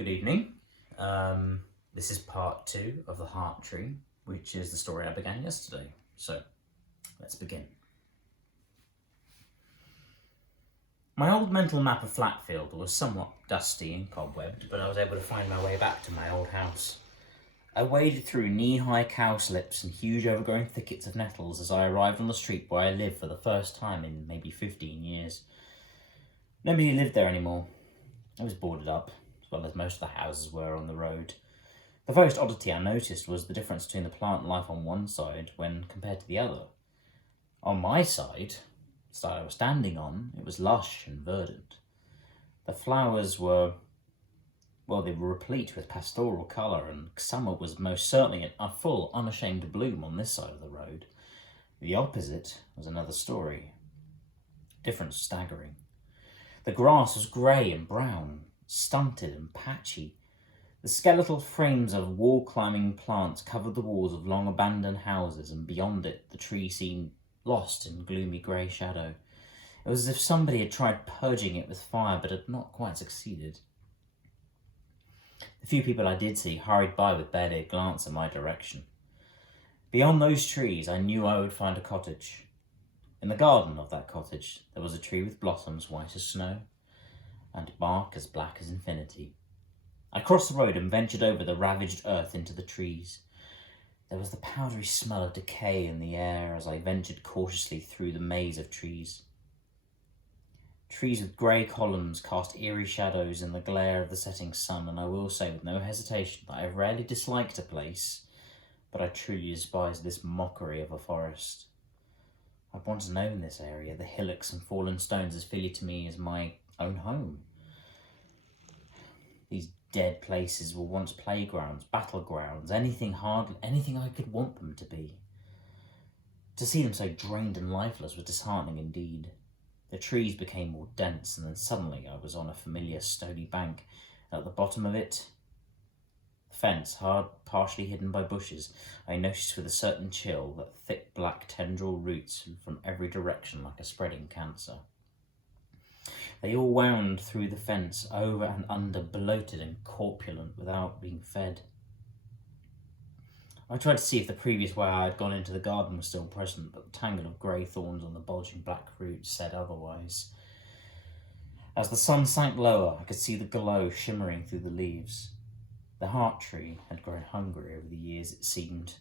Good evening. This is part 2 of the Heart Tree, which is the story I began yesterday. So, let's begin. My old mental map of Flatfield was somewhat dusty and cobwebbed, but I was able to find my way back to my old house. I waded through knee-high cowslips and huge overgrown thickets of nettles as I arrived on the street where I lived for the first time in maybe 15 years. Nobody lived there anymore. It was boarded up, as well as most of the houses were on the road. The first oddity I noticed was the difference between the plant life on one side when compared to the other. On my side, the side I was standing on, it was lush and verdant. The flowers were, they were replete with pastoral colour, and summer was most certainly in a full, unashamed bloom on this side of the road. The opposite was another story. Difference staggering. The grass was grey and brown, stunted and patchy. The skeletal frames of wall-climbing plants covered the walls of long-abandoned houses, and beyond it the trees seemed lost in gloomy grey shadow. It was as if somebody had tried purging it with fire, but had not quite succeeded. The few people I did see hurried by with barely a glance in my direction. Beyond those trees, I knew I would find a cottage. In the garden of that cottage, there was a tree with blossoms white as snow, and bark as black as infinity. I crossed the road and ventured over the ravaged earth into the trees. There was the powdery smell of decay in the air as I ventured cautiously through the maze of trees. Trees with grey columns cast eerie shadows in the glare of the setting sun, and I will say with no hesitation that I have rarely disliked a place, but I truly despised this mockery of a forest. I'd once known this area, the hillocks and fallen stones, as familiar to me as my own home. These dead places were once playgrounds, battlegrounds, anything I could want them to be. To see them so drained and lifeless was disheartening indeed. The trees became more dense, and then suddenly I was on a familiar stony bank, and at the bottom of it, the fence, hard, partially hidden by bushes. I noticed with a certain chill that thick black tendril roots from every direction like a spreading cancer. They all wound through the fence, over and under, bloated and corpulent, without being fed. I tried to see if the previous way I had gone into the garden was still present, but the tangle of grey thorns on the bulging black roots said otherwise. As the sun sank lower, I could see the glow shimmering through the leaves. The heart tree had grown hungry over the years, it seemed.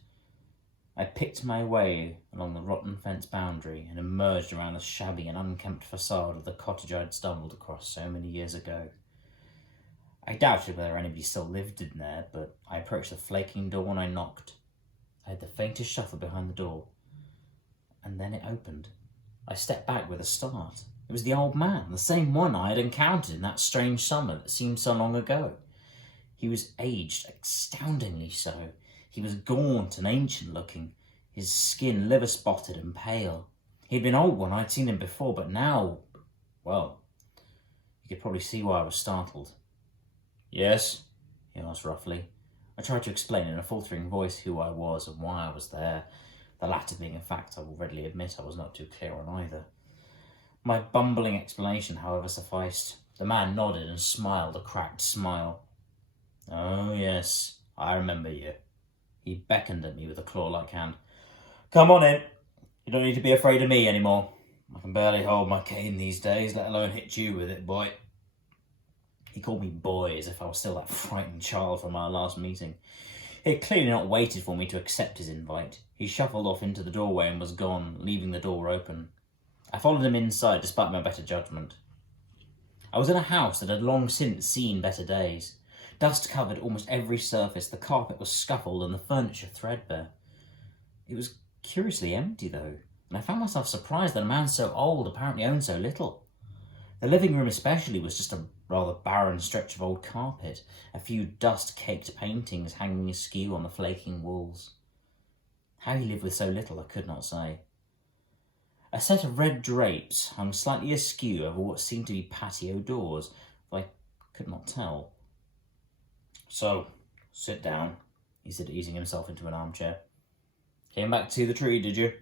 I picked my way along the rotten fence boundary and emerged around the shabby and unkempt facade of the cottage I had stumbled across so many years ago. I doubted whether anybody still lived in there, but I approached the flaking door when I knocked. I heard the faintest shuffle behind the door, and then it opened. I stepped back with a start. It was the old man, the same one I had encountered in that strange summer that seemed so long ago. He was aged, astoundingly so. He was gaunt and ancient-looking, his skin liver-spotted and pale. He'd been old when I'd seen him before, but now, well, you could probably see why I was startled. "Yes?" he asked roughly. I tried to explain in a faltering voice who I was and why I was there, the latter being a fact I will readily admit I was not too clear on either. My bumbling explanation, however, sufficed. The man nodded and smiled a cracked smile. "Oh, yes, I remember you." He beckoned at me with a claw-like hand. "Come on in. You don't need to be afraid of me anymore. I can barely hold my cane these days, let alone hit you with it, boy." He called me boy as if I was still that frightened child from our last meeting. He had clearly not waited for me to accept his invite. He shuffled off into the doorway and was gone, leaving the door open. I followed him inside despite my better judgment. I was in a house that had long since seen better days. Dust covered almost every surface, the carpet was scuffled and the furniture threadbare. It was curiously empty though, and I found myself surprised that a man so old apparently owned so little. The living room especially was just a rather barren stretch of old carpet, a few dust-caked paintings hanging askew on the flaking walls. How he lived with so little I could not say. A set of red drapes hung slightly askew over what seemed to be patio doors, though I could not tell. "So, sit down," he said, easing himself into an armchair. "Came back to see the tree, did you?"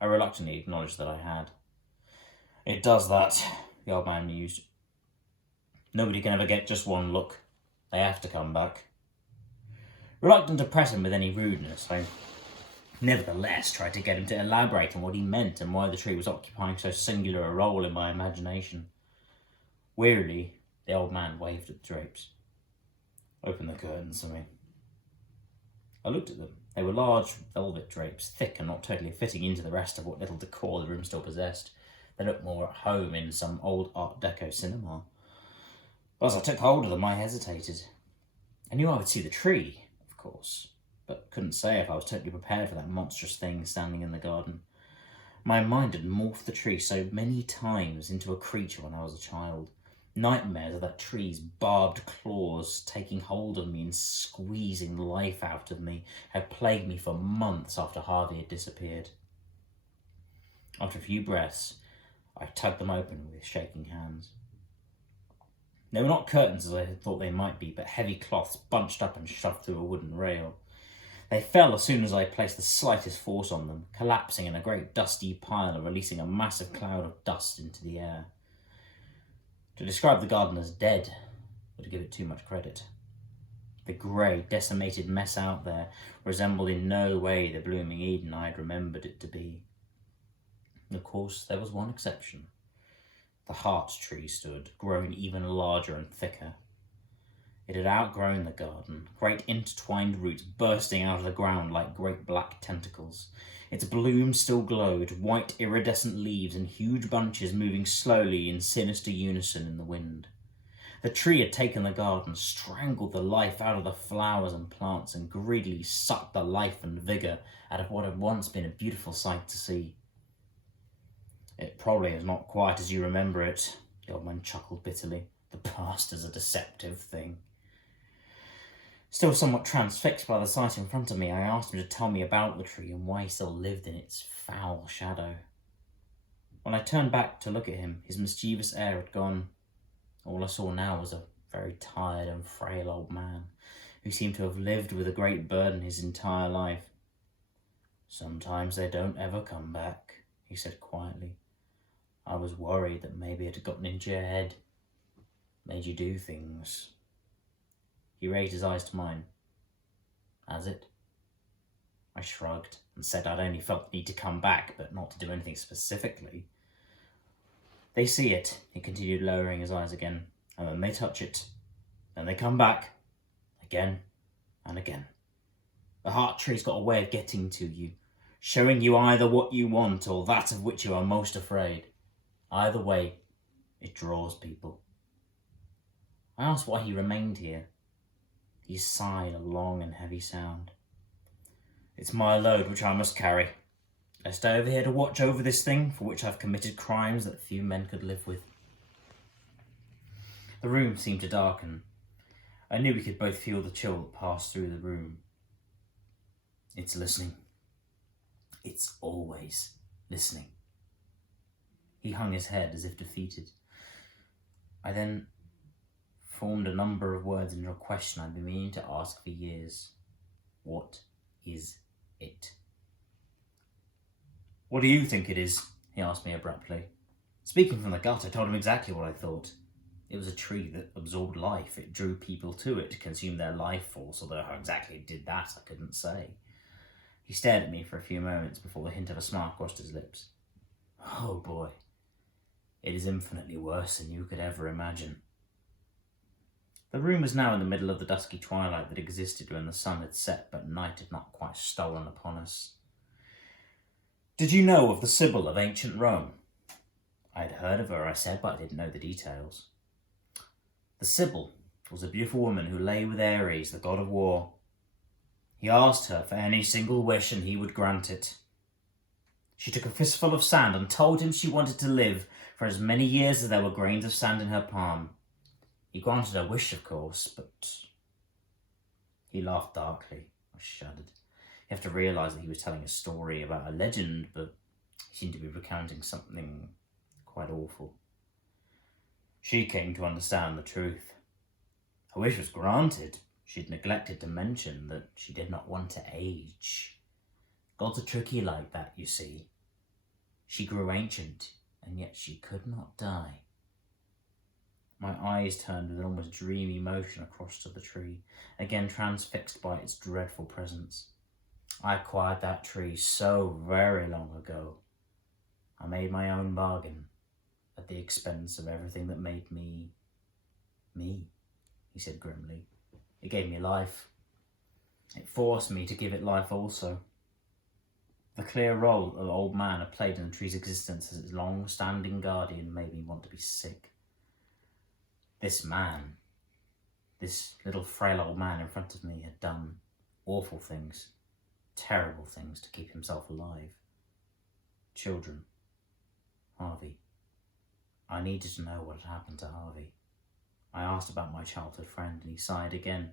I reluctantly acknowledged that I had. "It does that," the old man mused. "Nobody can ever get just one look. They have to come back. Reluctant to press him with any rudeness, I nevertheless tried to get him to elaborate on what he meant and why the tree was occupying so singular a role in my imagination. Wearily, the old man waved at the drapes. "Open the curtains for me." I looked at them. They were large velvet drapes, thick and not totally fitting into the rest of what little decor the room still possessed. They looked more at home in some old Art Deco cinema. But as I took hold of them, I hesitated. I knew I would see the tree, of course, but couldn't say if I was totally prepared for that monstrous thing standing in the garden. My mind had morphed the tree so many times into a creature when I was a child. Nightmares of that tree's barbed claws taking hold of me and squeezing life out of me had plagued me for months after Harvey had disappeared. After a few breaths, I tugged them open with shaking hands. They were not curtains as I had thought they might be, but heavy cloths bunched up and shoved through a wooden rail. They fell as soon as I placed the slightest force on them, collapsing in a great dusty pile and releasing a massive cloud of dust into the air. To describe the garden as dead would to give it too much credit. The grey, decimated mess out there resembled in no way the blooming Eden I had remembered it to be. Of course, there was one exception. The heart tree stood, grown even larger and thicker. It had outgrown the garden, great intertwined roots bursting out of the ground like great black tentacles. Its bloom still glowed, white iridescent leaves in huge bunches moving slowly in sinister unison in the wind. The tree had taken the garden, strangled the life out of the flowers and plants, and greedily sucked the life and vigour out of what had once been a beautiful sight to see. "It probably is not quite as you remember it," the old man chuckled bitterly. "The past is a deceptive thing." Still somewhat transfixed by the sight in front of me, I asked him to tell me about the tree and why he still lived in its foul shadow. When I turned back to look at him, his mischievous air had gone. All I saw now was a very tired and frail old man who seemed to have lived with a great burden his entire life. "Sometimes they don't ever come back," he said quietly. "I was worried that maybe it had gotten into your head, made you do things." He raised his eyes to mine. "Has it?" I shrugged and said I'd only felt the need to come back, but not to do anything specifically. "They see it," he continued, lowering his eyes again, "and then they touch it. Then they come back, again and again. The heart tree's got a way of getting to you, showing you either what you want or that of which you are most afraid. Either way, it draws people." I asked why he remained here. He sighed a long and heavy sound. "It's my load which I must carry. I stay over here to watch over this thing for which I've committed crimes that few men could live with." The room seemed to darken. I knew we could both feel the chill that passed through the room. "It's listening. It's always listening." He hung his head as if defeated. I then formed a number of words into a question I'd been meaning to ask for years. What is it? "What do you think it is?" he asked me abruptly. Speaking from the gut, I told him exactly what I thought. It was a tree that absorbed life. It drew people to it, consumed their life force, although how exactly it did that I couldn't say. He stared at me for a few moments before the hint of a smile crossed his lips. "Oh boy, it is infinitely worse than you could ever imagine." The room was now in the middle of the dusky twilight that existed when the sun had set but night had not quite stolen upon us. "Did you know of the Sibyl of ancient Rome?" I had heard of her, I said, but I didn't know the details. "The Sibyl was a beautiful woman who lay with Ares, the god of war. He asked her for any single wish and he would grant it. She took a fistful of sand and told him she wanted to live for as many years as there were grains of sand in her palm. He granted her wish, of course, but..." He laughed darkly. I shuddered. You have to realise that he was telling a story about a legend, but he seemed to be recounting something quite awful. "She came to understand the truth. Her wish was granted. She'd neglected to mention that she did not want to age. Gods are tricky like that, you see. She grew ancient, and yet she could not die. My eyes turned with an almost dreamy motion across to the tree, again transfixed by its dreadful presence. I acquired that tree so very long ago. I made my own bargain, at the expense of everything that made me, he said grimly. It gave me life. It forced me to give it life also. The clear role the old man had played in the tree's existence as its long-standing guardian made me want to be sick. This man, this little frail old man in front of me, had done awful things, terrible things to keep himself alive. Children. Harvey. I needed to know what had happened to Harvey. I asked about my childhood friend and he sighed again.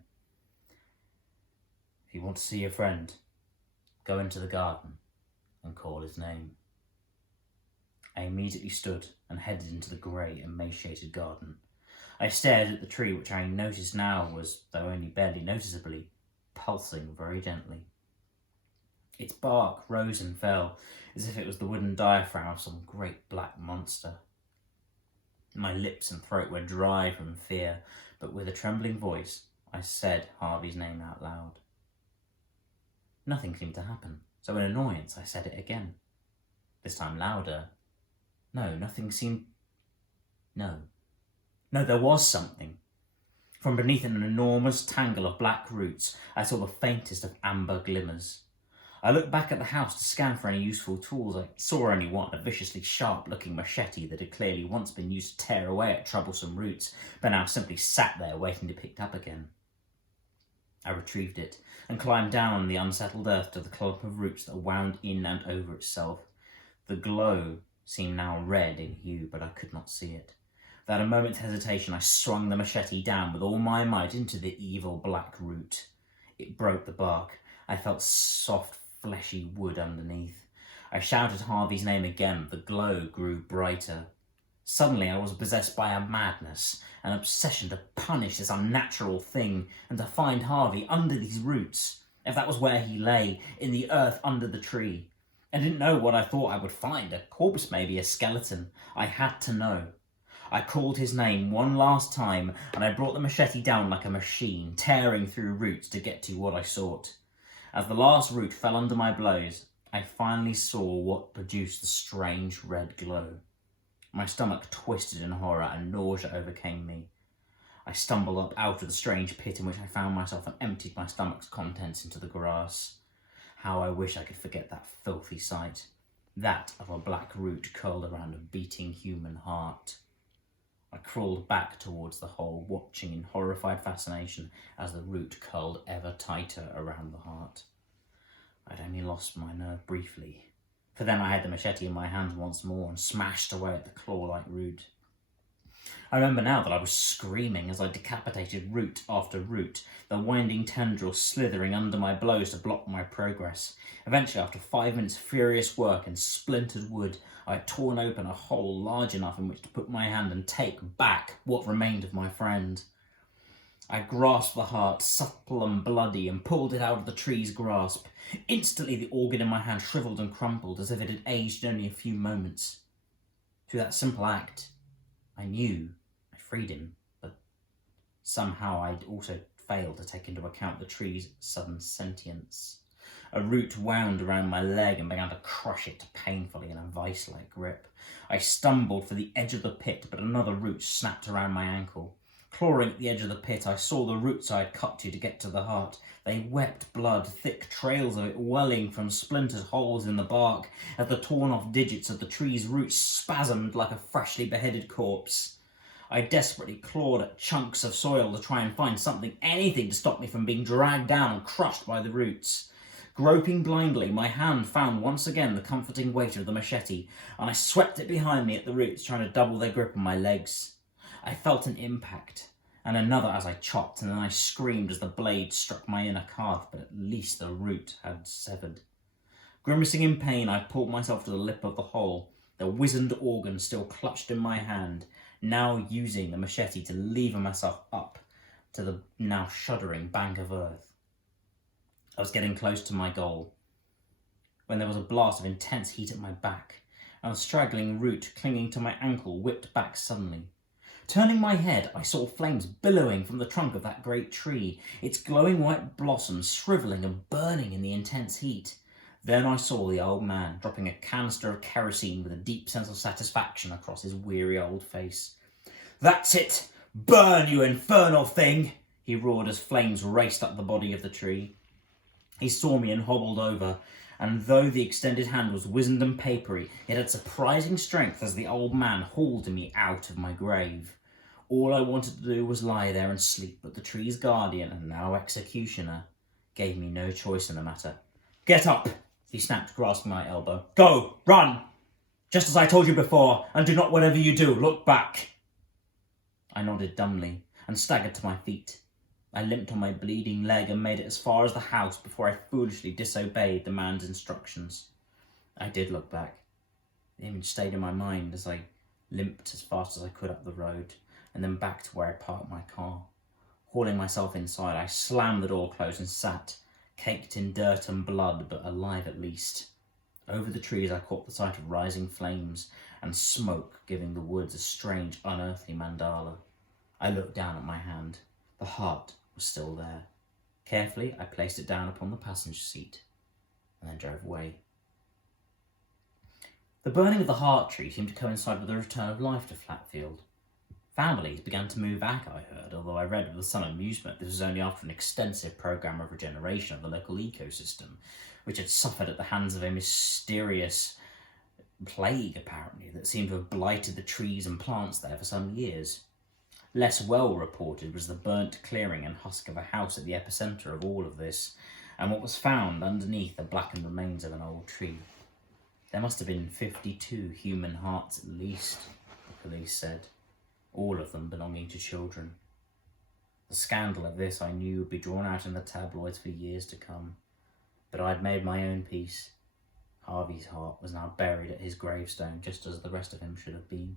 If you want to see your friend, go into the garden and call his name. I immediately stood and headed into the grey, emaciated garden. I stared at the tree, which I noticed now was, though only barely noticeably, pulsing very gently. Its bark rose and fell, as if it was the wooden diaphragm of some great black monster. My lips and throat were dry from fear, but with a trembling voice, I said Harvey's name out loud. Nothing seemed to happen, so in annoyance I said it again. This time louder. No, there was something. From beneath an enormous tangle of black roots, I saw the faintest of amber glimmers. I looked back at the house to scan for any useful tools. I saw only one, a viciously sharp-looking machete that had clearly once been used to tear away at troublesome roots, but now simply sat there waiting to be picked up again. I retrieved it and climbed down the unsettled earth to the clump of roots that wound in and over itself. The glow seemed now red in hue, but I could not see it. Without a moment's hesitation, I swung the machete down with all my might into the evil black root. It broke the bark. I felt soft, fleshy wood underneath. I shouted Harvey's name again. The glow grew brighter. Suddenly I was possessed by a madness, an obsession to punish this unnatural thing and to find Harvey under these roots, if that was where he lay, in the earth under the tree. I didn't know what I thought I would find, a corpse maybe, a skeleton. I had to know. I called his name one last time, and I brought the machete down like a machine, tearing through roots to get to what I sought. As the last root fell under my blows, I finally saw what produced the strange red glow. My stomach twisted in horror and nausea overcame me. I stumbled up out of the strange pit in which I found myself and emptied my stomach's contents into the grass. How I wish I could forget that filthy sight, that of a black root curled around a beating human heart. I crawled back towards the hole, watching in horrified fascination as the root curled ever tighter around the heart. I'd only lost my nerve briefly, for then I had the machete in my hands once more and smashed away at the claw-like root. I remember now that I was screaming as I decapitated root after root, the winding tendrils slithering under my blows to block my progress. Eventually, after 5 minutes of furious work in splintered wood, I had torn open a hole large enough in which to put my hand and take back what remained of my friend. I grasped the heart, supple and bloody, and pulled it out of the tree's grasp. Instantly, the organ in my hand shriveled and crumpled as if it had aged in only a few moments. Through that simple act, I knew I freed him, but somehow I'd also failed to take into account the tree's sudden sentience. A root wound around my leg and began to crush it painfully in a vice-like grip. I stumbled for the edge of the pit, but another root snapped around my ankle. Clawing at the edge of the pit, I saw the roots I had cut to get to the heart. They wept blood, thick trails of it welling from splintered holes in the bark as the torn-off digits of the tree's roots spasmed like a freshly beheaded corpse. I desperately clawed at chunks of soil to try and find something, anything to stop me from being dragged down and crushed by the roots. Groping blindly, my hand found once again the comforting weight of the machete, and I swept it behind me at the roots, trying to double their grip on my legs. I felt an impact, and another as I chopped, and then I screamed as the blade struck my inner calf, but at least the root had severed. Grimacing in pain, I pulled myself to the lip of the hole, the wizened organ still clutched in my hand, now using the machete to lever myself up to the now shuddering bank of earth. I was getting close to my goal, when there was a blast of intense heat at my back, and the straggling root clinging to my ankle whipped back suddenly. Turning my head, I saw flames billowing from the trunk of that great tree, its glowing white blossoms shrivelling and burning in the intense heat. Then I saw the old man dropping a canister of kerosene with a deep sense of satisfaction across his weary old face. "That's it! Burn, you infernal thing!" he roared as flames raced up the body of the tree. He saw me and hobbled over, and though the extended hand was wizened and papery, it had surprising strength as the old man hauled me out of my grave. All I wanted to do was lie there and sleep, but the tree's guardian, and now executioner, gave me no choice in the matter. "Get up!" he snapped, grasping my elbow. "Go! Run! Just as I told you before, and do not, whatever you do, look back!" I nodded dumbly and staggered to my feet. I limped on my bleeding leg and made it as far as the house before I foolishly disobeyed the man's instructions. I did look back. The image stayed in my mind as I limped as fast as I could up the road and then back to where I parked my car. Hauling myself inside, I slammed the door closed and sat, caked in dirt and blood, but alive at least. Over the trees I caught the sight of rising flames and smoke, giving the woods a strange, unearthly mandala. I looked down at my hand. The heart was still there. Carefully, I placed it down upon the passenger seat and then drove away. The burning of the heart tree seemed to coincide with the return of life to Flatfield. Families began to move back, I heard, although I read with some amusement this was only after an extensive programme of regeneration of the local ecosystem, which had suffered at the hands of a mysterious plague, apparently, that seemed to have blighted the trees and plants there for some years. Less well reported was the burnt clearing and husk of a house at the epicentre of all of this, and what was found underneath the blackened remains of an old tree. There must have been 52 human hearts at least, the police said, all of them belonging to children. The scandal of this I knew would be drawn out in the tabloids for years to come, but I had made my own peace. Harvey's heart was now buried at his gravestone, just as the rest of him should have been.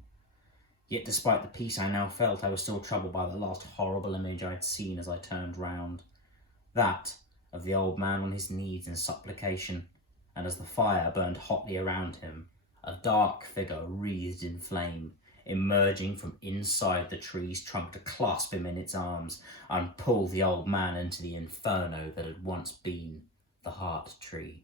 Yet despite the peace I now felt, I was still troubled by the last horrible image I had seen as I turned round. That of the old man on his knees in supplication, and as the fire burned hotly around him, a dark figure wreathed in flame, emerging from inside the tree's trunk to clasp him in its arms and pull the old man into the inferno that had once been the heart tree.